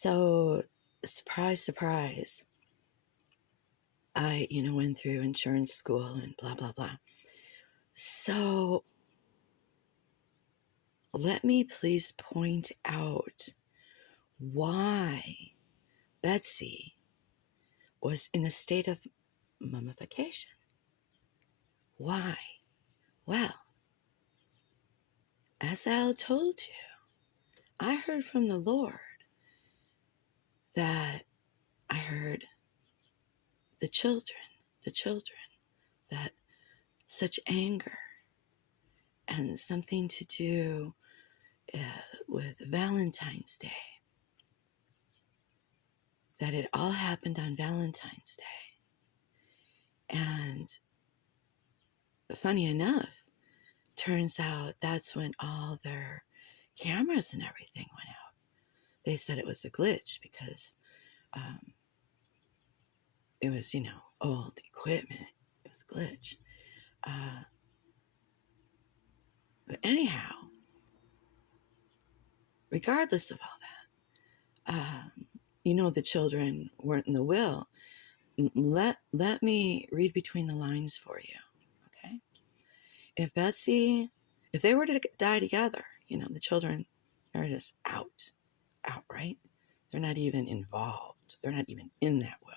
So, surprise, surprise, I, went through insurance school and blah, blah, blah. So, let me please point out why Betsy was in a state of mummification. Why? Well, as Al told you, I heard from the Lord that I heard the children, that such anger and something to do with Valentine's Day, that it all happened on Valentine's Day. And funny enough, turns out that's when all their cameras and everything went out. They said it was a glitch because it was, old equipment. It was a glitch. But anyhow, regardless of all that, the children weren't in the will. Let me read between the lines for you, okay? If they were to die together, the children are just out, right? They're not even involved. They're not even in that will.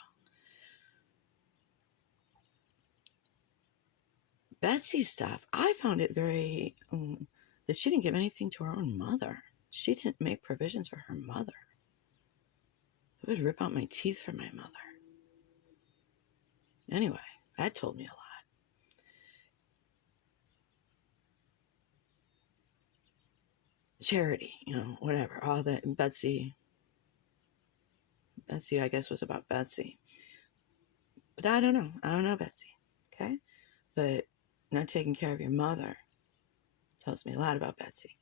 Betsy's stuff, I found it very, that she didn't give anything to her own mother. She didn't make provisions for her mother. It would rip out my teeth for my mother. Anyway, that told me a lot. Charity, whatever. All that. Betsy, I guess, was about Betsy. But I don't know. I don't know Betsy, okay? But not taking care of your mother tells me a lot about Betsy.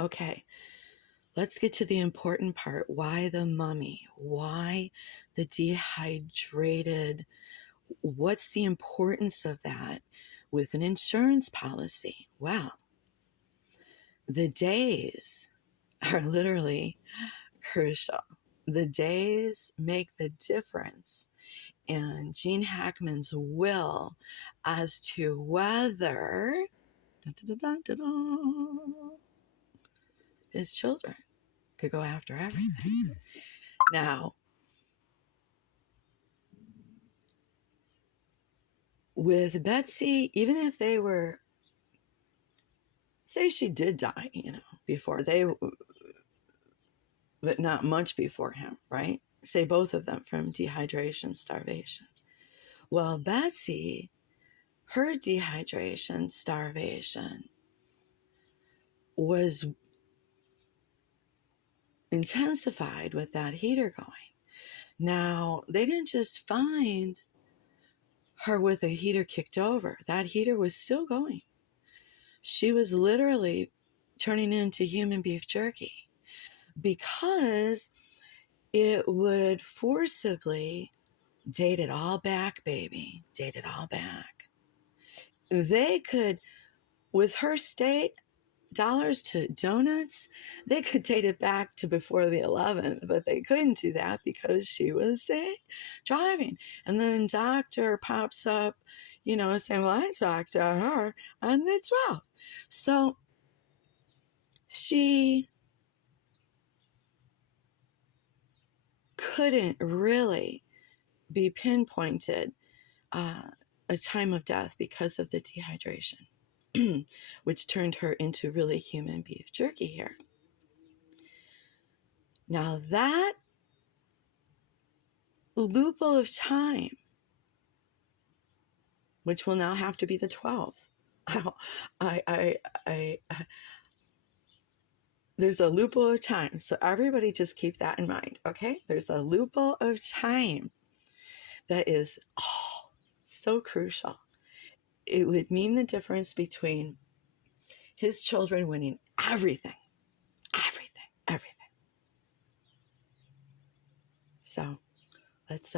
Okay, let's get to the important part. Why the mummy? Why the dehydrated? What's the importance of that with an insurance policy? Well, the days are literally crucial. The days make the difference in Gene Hackman's will as to whether his children could go after everything. Now, with Betsy, even if they were, say she did die, before but not much before him, right? Say both of them from dehydration, starvation. Well, Betsy, her dehydration, starvation was intensified with that heater going. Now, they didn't just find her with a heater kicked over. That heater was still going. She was literally turning into human beef jerky because it would forcibly date it all back, baby. Date it all back. They could, with her state, dollars to donuts, they could date it back to before the 11th, but they couldn't do that because she was sick driving. And then doctor pops up, saying, well, I talked to her on the 12th. So she couldn't really be pinpointed a time of death because of the dehydration, which turned her into really human beef jerky here. Now that loophole of time, which will now have to be the 12th. There's a loophole of time. So everybody just keep that in mind, okay? There's a loophole of time that is so crucial. It would mean the difference between his children winning everything. So let's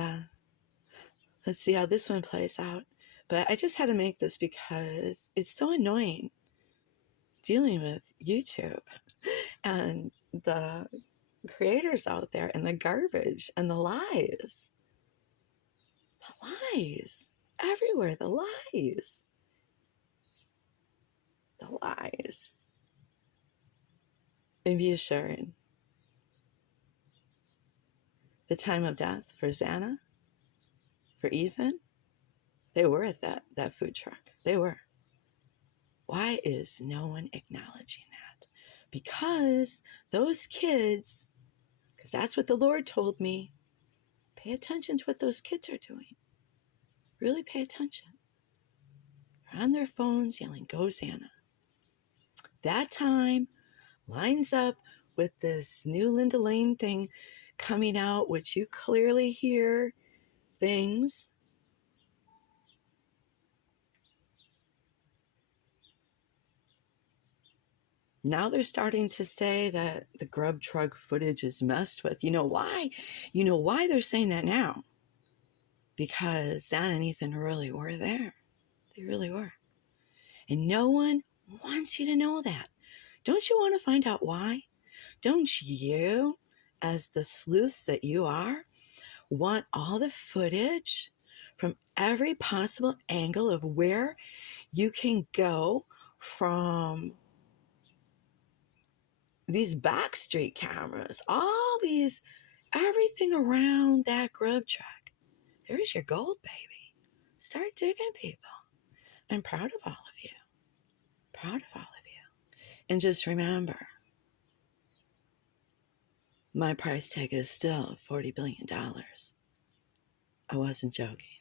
see how this one plays out. But I just had to make this because it's so annoying dealing with YouTube and the creators out there and the garbage and the lies. The lies. Everywhere, the lies. The lies. And be assured, the time of death for Xana, for Ethan, they were at that food truck. They were. Why is no one acknowledging that? Because those kids, because that's what the Lord told me, pay attention to what those kids are doing. Really pay attention. They're on their phones yelling, "Go Xana." That time lines up with this new Linda Lane thing coming out, which you clearly hear things. Now they're starting to say that the grub truck footage is messed with. You know why? You know why they're saying that now? Because Xana and Ethan really were there. They really were. And no one wants you to know that. Don't you want to find out why? Don't you, as the sleuths that you are, want all the footage from every possible angle of where you can go from these backstreet cameras, all these, everything around that grub truck? There's your gold, baby. Start digging, people. I'm proud of all of you. Proud of all of you. And just remember, my price tag is still $40 billion. I wasn't joking.